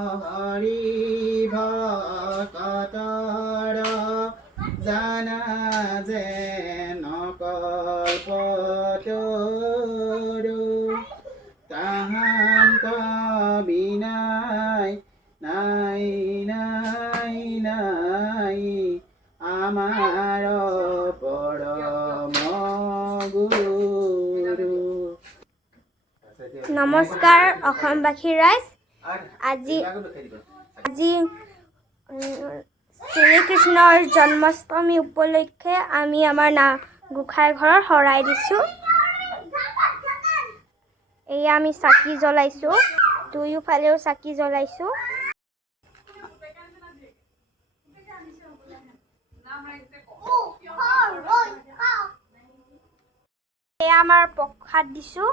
হৰি ভকতৰ জানা যে নকল্পতৰু তাহান্ত বিনাই নাই নাই নাই আমাৰ পৰম গুৰু। নমস্কাৰ অসমবাসী ৰাইজ। আজি শ্ৰীকৃষ্ণৰ জন্মাষ্টমী উপলক্ষে আমি আমাৰ গোসাঁই ঘৰত শৰাই দিছোঁ। এয়া আমি চাকি জ্বলাইছোঁ, দুয়োফালেও চাকি জ্বলাইছোঁ। এয়া আমাৰ প্ৰসাদ দিছোঁ।